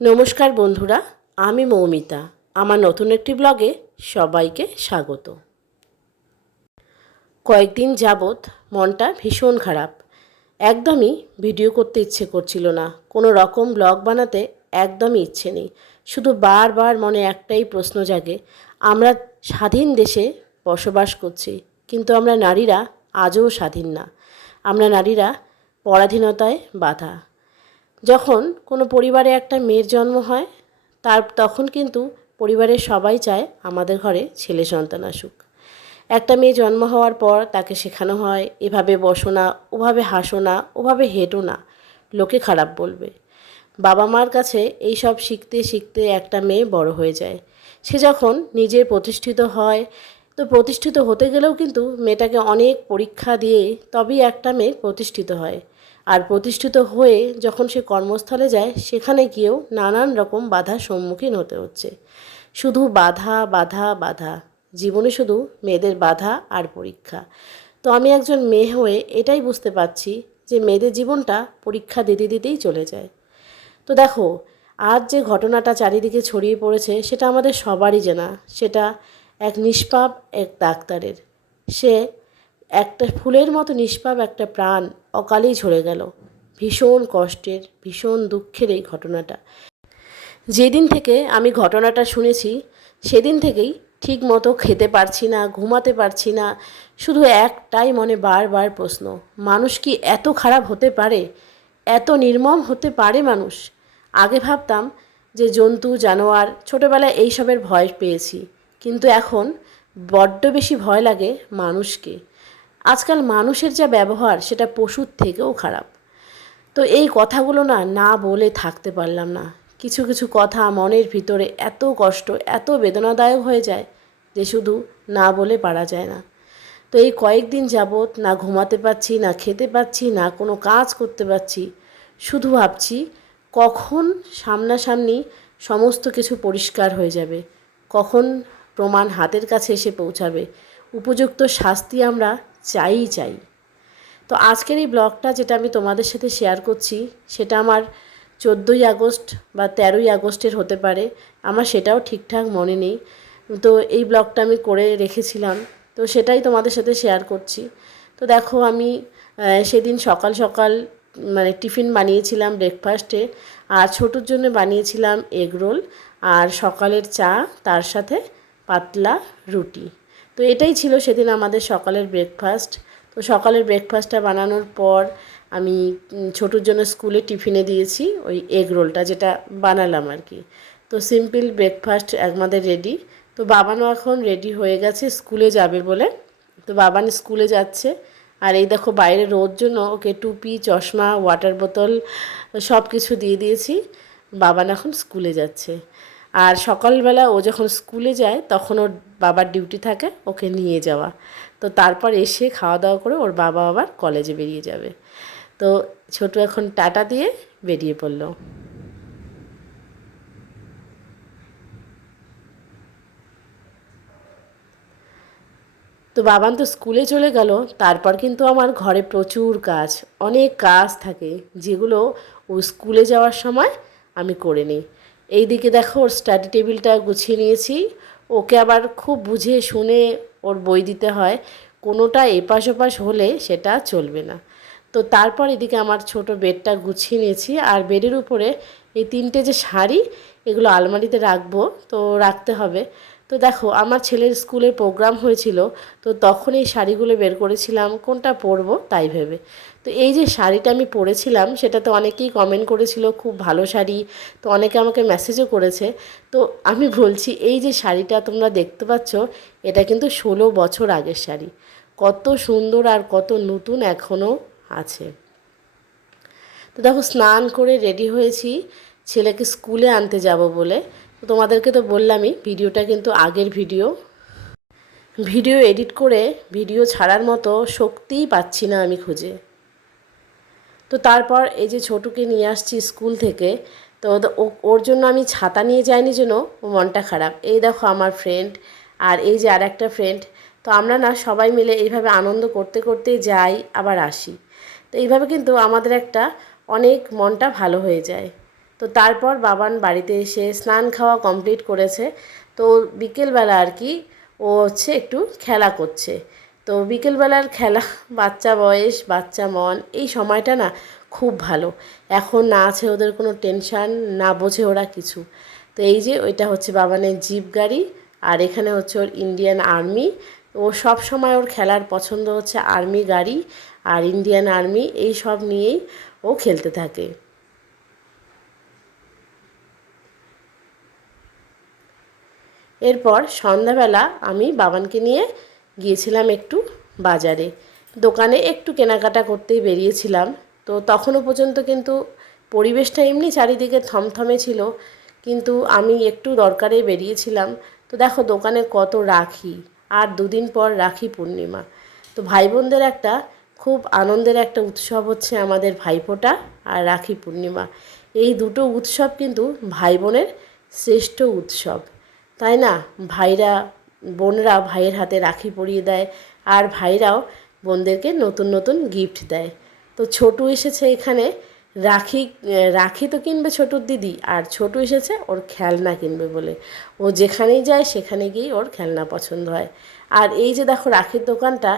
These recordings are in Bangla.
নমস্কার বন্ধুরা, আমি মৌমিতা। আমার নতুন একটি ব্লগে সবাইকে স্বাগত। কয়েকদিন যাবৎ মনটা ভীষণ খারাপ। একদমই ভিডিও করতে ইচ্ছে করছিল না, কোনো রকম ব্লগ বানাতে একদমই ইচ্ছে নেই। শুধু বারবার মনে একটাই প্রশ্ন জাগে, আমরা স্বাধীন দেশে বসবাস করছি, কিন্তু আমরা নারীরা আজও স্বাধীন না। আমরা নারীরা পরাধীনতায় বাঁধা। যখন কোনো পরিবারে একটা মেয়ের জন্ম হয়, তখন কিন্তু পরিবারের সবাই চায় আমাদের ঘরে ছেলে সন্তান আসুক। একটা মেয়ে জন্ম হওয়ার পর তাকে শেখানো হয়, এভাবে বসো না, ওভাবে হাসো না, ওভাবে হেঁটো না, লোকে খারাপ বলবে। বাবা মার কাছে এই সব শিখতে শিখতে একটা মেয়ে বড় হয়ে যায়। সে যখন নিজের প্রতিষ্ঠিত হয়, তো প্রতিষ্ঠিত হতে গেলেও কিন্তু মেয়েটাকে অনেক পরীক্ষা দিয়ে তবেই একটা মেয়ে প্রতিষ্ঠিত হয়। আর প্রতিষ্ঠিত হয়ে যখন সে কর্মস্থলে যায়, সেখানে গিয়েও নানান রকম বাধার সম্মুখীন হতে হচ্ছে। শুধু বাধা বাধা বাধা, জীবনে শুধু মেয়েদের বাধা আর পরীক্ষা। তো আমি একজন মেয়ে হয়ে এটাই বুঝতে পারছি যে মেয়েদের জীবনটা পরীক্ষা দিতে দিতেই চলে যায়। তো দেখো, আজ যে ঘটনাটা চারিদিকে ছড়িয়ে পড়েছে সেটা আমাদের সবারই জানা। সেটা এক নিষ্পাপ এক ডাক্তারের। সে একটা ফুলের মতো নিষ্পাপ একটা প্রাণ অকালেই ঝরে গেল। ভীষণ কষ্টের, ভীষণ দুঃখের এই ঘটনাটা। যেদিন থেকে আমি ঘটনাটা শুনেছি সেদিন থেকেই ঠিক মতো খেতে পারছি না, ঘুমাতে পারছি না। শুধু একটাই মনে বারবার প্রশ্ন, মানুষ কি এত খারাপ হতে পারে? এত নির্মম হতে পারে মানুষ? আগে ভাবতাম যে জন্তু জানোয়ার, ছোটোবেলায় এইসবের ভয় পেয়েছি, কিন্তু এখন বড্ড বেশি ভয় লাগে মানুষকে। আজকাল মানুষের যা ব্যবহার সেটা পশুর থেকেও খারাপ। তো এই কথাগুলো না না বলে থাকতে পারলাম না। কিছু কিছু কথা মনের ভিতরে এত কষ্ট, এত বেদনাদায়ক হয়ে যায় যে শুধু না বলে পারা যায় না। তো এই কয়েকদিন যাবৎ না ঘুমাতে পারছি, না খেতে পাচ্ছি, না কোনো কাজ করতে পারছি। শুধু ভাবছি কখন সামনাসামনি সমস্ত কিছু পরিষ্কার হয়ে যাবে, কখন প্রমাণ হাতের কাছে এসে পৌঁছাবে। উপযুক্ত শাস্তি আমরা চাই। তো আজকের এই ব্লগটা যেটা আমি তোমাদের সাথে শেয়ার করছি, সেটা আমার 14ই আগস্ট বা 13ই আগস্টের হতে পারে, আমার সেটাও ঠিকঠাক মনে নেই। তো এই ব্লগটা আমি করে রেখেছিলাম, তো সেটাই তোমাদের সাথে শেয়ার করছি। তো দেখো, আমি সেদিন সকাল সকাল মানে টিফিন বানিয়েছিলাম ব্রেকফাস্টে, আর ছোটোর জন্য বানিয়েছিলাম এগ রোল, আর সকালের চা, তার সাথে পাতলা রুটি। তো এটাই ছিল সেদিন আমাদের সকালের ব্রেকফাস্ট। তো সকালের ব্রেকফাস্টটা বানানোর পর আমি ছোটোর জন্য স্কুলে টিফিনে দিয়েছি ওই এগ রোলটা, যেটা বানালাম আর কি। তো সিম্পল ব্রেকফাস্ট আমাদের রেডি। তো বাবানও এখন রেডি হয়ে গেছে স্কুলে যাবে বলে। তো বাবান স্কুলে যাচ্ছে, আর এই দেখো বাইরে রোদ জন্য ওকে টুপি, চশমা, ওয়াটার বোতল সব কিছু দিয়ে দিয়েছি। বাবান এখন স্কুলে যাচ্ছে। আর সকালবেলা ও যখন স্কুলে যায় তখন ওর বাবার ডিউটি থাকে ওকে নিয়ে যাওয়া। তো তারপর এসে খাওয়া দাওয়া করে ওর বাবা আবার কলেজে বেরিয়ে যাবে। তো ছোটু এখন টাটা দিয়ে বেরিয়ে পড়ল। তো বাবান তো স্কুলে চলে গেল, তারপর কিন্তু আমার ঘরে প্রচুর কাজ, অনেক কাজ থাকে যেগুলো ও স্কুলে যাওয়ার সময় আমি করে নিই। এইদিকে দেখো ওর স্টাডি টেবিলটা গুছিয়ে নিয়েছি। ওকে আবার খুব বুঝে শুনে ওর বই দিতে হয়, কোনোটা এপাশ ওপাশ হলে সেটা চলবে না। তো তারপর এদিকে আমার ছোট বেডটা গুছিয়ে নিয়েছি, আর বেডের উপরে এই 3টে যে শাড়ি, এগুলো আলমারিতে রাখবো, তো রাখতে হবে। তো দেখো, আমার ছেলের স্কুলে প্রোগ্রাম হয়েছিল, তো তখন এই শাড়িগুলো বের করেছিলাম কোনটা পরবো তাই ভেবে। তো এই যে শাড়িটা আমি পরেছিলাম সেটাতে অনেকেই কমেন্ট করেছিল খুব ভালো শাড়ি, তো অনেকে আমাকে মেসেজও করেছে। তো আমি বলছি, এই যে শাড়িটা তোমরা দেখতে পাচ্ছ, এটা কিন্তু 16 বছর আগের শাড়ি। কত সুন্দর আর কত নতুন এখনও আছে। তো দেখো, স্নান করে রেডি হয়েছি ছেলেকে স্কুলে আনতে যাব বলে। তো তোমাদেরকে তো বললামই ভিডিওটা কিন্তু আগের ভিডিও। ভিডিও এডিট করে ভিডিও ছাড়ার মতো শক্তিই পাচ্ছি না আমি খুঁজে। তো তারপর এই যে ছোটুকে নিয়ে আসছি স্কুল থেকে। তো ওর জন্য আমি ছাতা নিয়ে যাইনি, জন্য মনটা খারাপ। এই দেখো আমার ফ্রেন্ড, আর এই যে আর একটা ফ্রেন্ড। তো আমরা না সবাই মিলে এইভাবে আনন্দ করতে করতে যাই আবার আসি। তো এইভাবে কিন্তু আমাদের একটা অনেক মনটা ভালো হয়ে যায়। তো তারপর বাবান বাড়িতে এসে স্নান খাওয়া কমপ্লিট করেছে। তো বিকেলবেলা আর কি ও হচ্ছে একটু খেলা করছে। তো বিকেলবেলার খেলা, বাচ্চা বয়স, বাচ্চা মন, এই সময়টা না খুব ভালো। এখন না আছে ওদের কোনো টেনশান, না বোঝে ওরা কিছু। তো এই যে ওইটা হচ্ছে বাবানের জিপ গাড়ি, আর এখানে হচ্ছে ওর ইন্ডিয়ান আর্মি। ও সব সময় ওর খেলার পছন্দ হচ্ছে আর্মি গাড়ি আর ইন্ডিয়ান আর্মি, এই সব নিয়েই ও খেলতে থাকে। এরপর সন্ধ্যাবেলা আমি বাবানকে নিয়ে গিয়েছিলাম একটু বাজারে, দোকানে একটু কেনাকাটা করতেই বেরিয়েছিলাম। তো তখনও পর্যন্ত কিন্তু পরিবেশটা এমনি চারিদিকে থমথমে ছিল, কিন্তু আমি একটু দরকারে বেরিয়েছিলাম। তো দেখো দোকানে কত রাখি, আর দুদিন পর রাখি পূর্ণিমা। তো ভাই বোনদের একটা খুব আনন্দের একটা উৎসব হচ্ছে আমাদের ভাইফোঁটা আর রাখি পূর্ণিমা। এই দুটো উৎসব কিন্তু ভাই বোনের শ্রেষ্ঠ উৎসব, তাই না? ভাইরা, বোনরা ভাইয়ের হাতে রাখি পরিয়ে দেয়, আর ভাইরাও বোনদেরকে নতুন নতুন গিফট দেয়। তো ছোটু এসেছে এখানে রাখি, রাখি তো কিনবে ছোটুর দিদি, আর ছোটু এসেছে ওর খেলনা কিনবে বলে। ও যেখানেই যায় সেখানে গিয়েই ওর খেলনা পছন্দ হয়। আর এই যে দেখো রাখির দোকানটা,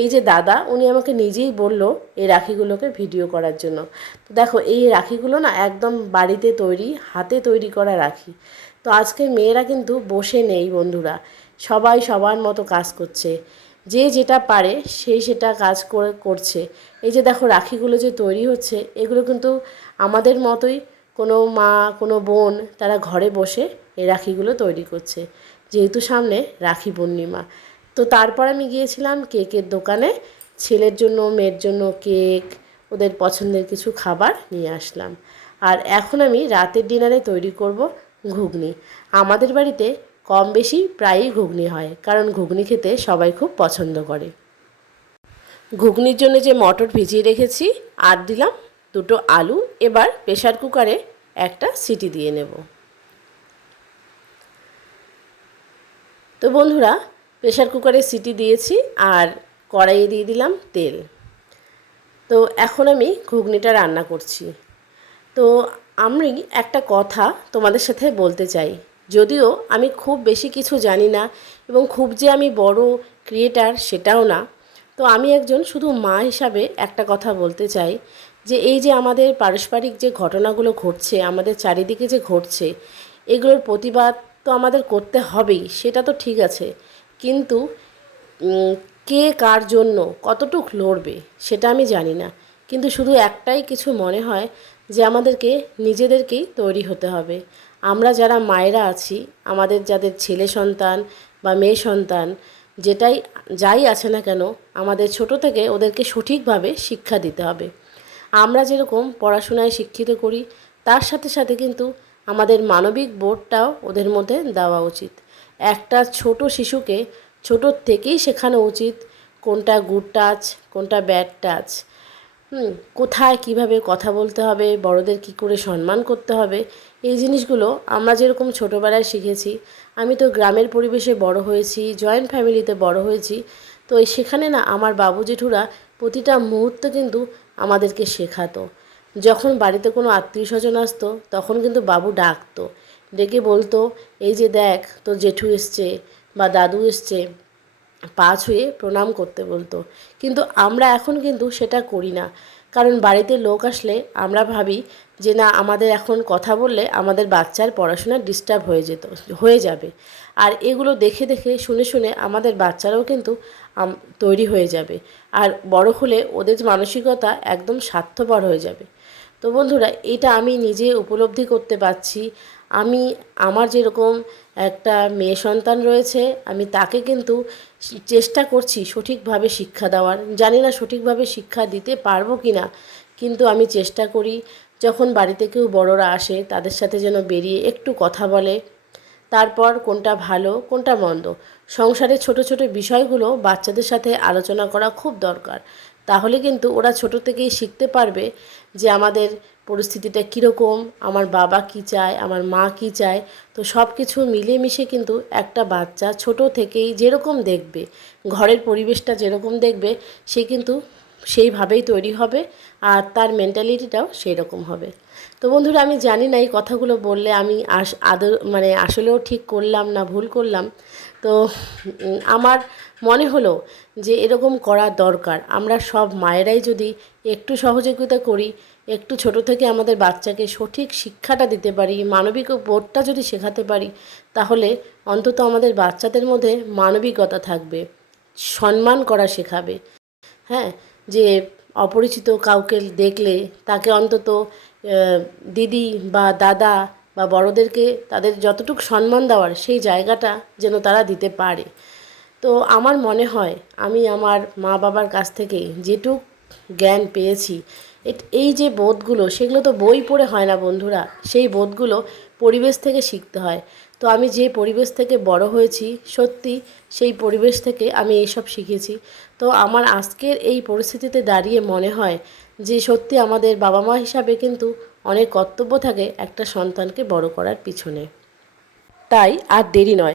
এই যে দাদা উনি আমাকে নিজেই বলল এই রাখিগুলোকে ভিডিও করার জন্য। তো দেখো এই রাখিগুলো না একদম বাড়িতে তৈরি, হাতে তৈরি করা রাখি। তো আজকের মেয়েরা কিন্তু বসে নেই বন্ধুরা, সবাই সবার মতো কাজ করছে, যে যেটা পারে সেই সেটা কাজ করছে। এই যে দেখো রাখিগুলো যে তৈরি হচ্ছে, এগুলো কিন্তু আমাদের মতোই কোনো মা, কোনো বোন তারা ঘরে বসে এই রাখিগুলো তৈরি করছে, যেহেতু সামনে রাখি পূর্ণিমা। তো তারপর আমি গিয়েছিলাম কেকের দোকানে, ছেলের জন্য মেয়ের জন্য কেক, ওদের পছন্দের কিছু খাবার নিয়ে আসলাম। আর এখন আমি রাতের ডিনারে তৈরি করব ঘুগনি। আমাদের বাড়িতে কম বেশি প্রায়ই ঘুগনি হয়, কারণ ঘুগনি খেতে সবাই খুব পছন্দ করে। ঘুগনির জন্য যে মটর ভিজিয়ে রেখেছি, আর দিলাম দুটো আলু। এবার প্রেসার কুকারে একটা সিটি দিয়ে নেব। তো বন্ধুরা, প্রেসার কুকারে সিটি দিয়েছি, আর কড়াইয়ে দিয়ে দিলাম তেল। তো এখন আমি ঘুগনিটা রান্না করছি। তো আমি একটা কথা তোমাদের সাথে বলতে চাই, যদিও আমি খুব বেশি কিছু জানি না এবং খুব যে আমি বড় ক্রিয়েটার সেটাও না। তো আমি একজন শুধু মা হিসাবে একটা কথা বলতে চাই, যে এই যে আমাদের পারস্পরিক যে ঘটনাগুলো ঘটছে, আমাদের চারিদিকে যে ঘটছে, এগুলোর প্রতিবাদ তো আমাদের করতে হবেই, সেটা তো ঠিক আছে। কিন্তু কে কার জন্য কতটুক লড়বে সেটা আমি জানি না, কিন্তু শুধু একটাই কিছু মনে হয়, যে আমাদেরকে নিজেদেরকেই তৈরি হতে হবে। আমরা যারা মায়েরা আছি, আমাদের যাদের ছেলে সন্তান বা মেয়ে সন্তান, যাই আছে না কেন, আমাদের ছোট থেকে ওদেরকে সঠিকভাবে শিক্ষা দিতে হবে। আমরা যেরকম পড়াশোনায় শিক্ষিত করি, তার সাথে সাথে কিন্তু আমাদের মানবিক বোধটাও ওদের মধ্যে দেওয়া উচিত। একটা ছোট শিশুকে ছোটোর থেকেই শেখানো উচিত কোনটা গুড টাচ, কোনটা ব্যাড টাচ, কোথায় কিভাবে কথা বলতে হবে, বড়দের কি করে সম্মান করতে হবে। এই জিনিসগুলো আমরা যেরকম ছোটোবেলায় শিখেছি, আমি তো গ্রামের পরিবেশে বড় হয়েছি, জয়েন্ট ফ্যামিলিতে বড় হয়েছি। তো সেখানে না আমার বাবু জেঠুরা প্রতিটা মুহূর্ত কিন্তু আমাদেরকে শেখাতো। যখন বাড়িতে কোনো আত্মীয় স্বজন আসতো, তখন কিন্তু বাবু ডাকতো, ডেকে বলতো, এই যে দেখ তোর জেঠু এসছে বা দাদু এসছে, পা ছুঁয়ে প্রণাম করতে বলতো। কিন্তু আমরা এখন কিন্তু সেটা করি না, কারণ বাড়িতে লোক আসলে আমরা ভাবি যে না, আমাদের এখন কথা বললে আমাদের বাচ্চার পড়াশোনা ডিস্টার্ব হয়ে যাবে। আর এগুলো দেখে দেখে শুনে শুনে আমাদের বাচ্চারাও কিন্তু তৈরি হয়ে যাবে, আর বড় হলে ওদের মানসিকতা একদম স্বার্থপর হয়ে যাবে। তো বন্ধুরা, এটা আমি নিজে উপলব্ধি করতে পারছি। আমি, আমার যেরকম একটা মেয়ে সন্তান রয়েছে, আমি তাকে কিন্তু চেষ্টা করছি সঠিকভাবে শিক্ষা দেওয়ার। জানি না সঠিকভাবে শিক্ষা দিতে পারবো কি না, কিন্তু আমি চেষ্টা করি যখন বাড়িতে কেউ বড়রা আসে তাদের সাথে যেন বেরিয়ে একটু কথা বলে, তারপর কোনটা ভালো কোনটা মন্দ, সংসারের ছোট ছোট বিষয়গুলো বাচ্চাদের সাথে আলোচনা করা খুব দরকার। তাহলে কিন্তু ওরা ছোট থেকেই শিখতে পারবে যে আমাদের পরিস্থিতিটা কীরকম, আমার বাবা কী চায়, আমার মা কী চায়। তো সব কিছু মিলেমিশে কিন্তু একটা বাচ্চা ছোট থেকেই যেরকম দেখবে, ঘরের পরিবেশটা যেরকম দেখবে, সে কিন্তু সেইভাবেই তৈরি হবে, আর তার মেন্টালিটিটাও সেই রকম হবে। তো তো বন্ধুরা, আমি জানি না এই কথাগুলো বললে আমি আসলেও ঠিক করলাম না ভুল করলাম। তো আমার মনে হলো যে এরকম করা দরকার। আমরা সব মায়েরাই যদি একটু সহযোগিতা করি, একটু ছোট থেকে আমাদের বাচ্চাকে সঠিক শিক্ষাটা দিতে পারি, মানবিক বোধটা যদি শেখাতে পারি, তাহলে অন্তত আমাদের বাচ্চাদের মধ্যে মানবিকতা থাকবে, সম্মান করা শেখাবে। হ্যাঁ, যে অপরিচিত কাউকে দেখলে তাকে অন্তত দিদি বা দাদা বা বড়োদেরকে তাদের যতটুকু সম্মান দেওয়ার সেই জায়গাটা যেন তারা দিতে পারে। তো আমার মনে হয় আমি আমার মা বাবার কাছ থেকে যেটুক জ্ঞান পেয়েছি, এই যে বোধগুলো, সেগুলো তো বই পড়ে হয় না বন্ধুরা, সেই বোধগুলো পরিবেশ থেকে শিখতে হয়। তো আমি যে পরিবেশ থেকে বড় হয়েছি, সত্যি সেই পরিবেশ থেকে আমি এইসব শিখেছি। তো আমার আজকের এই পরিস্থিতিতে দাঁড়িয়ে মনে হয় যে সত্যি আমাদের বাবা মা হিসাবে কিন্তু অনেক কর্তব্য থাকে একটা সন্তানকে বড় করার পিছনে। তাই আর দেরি নয়,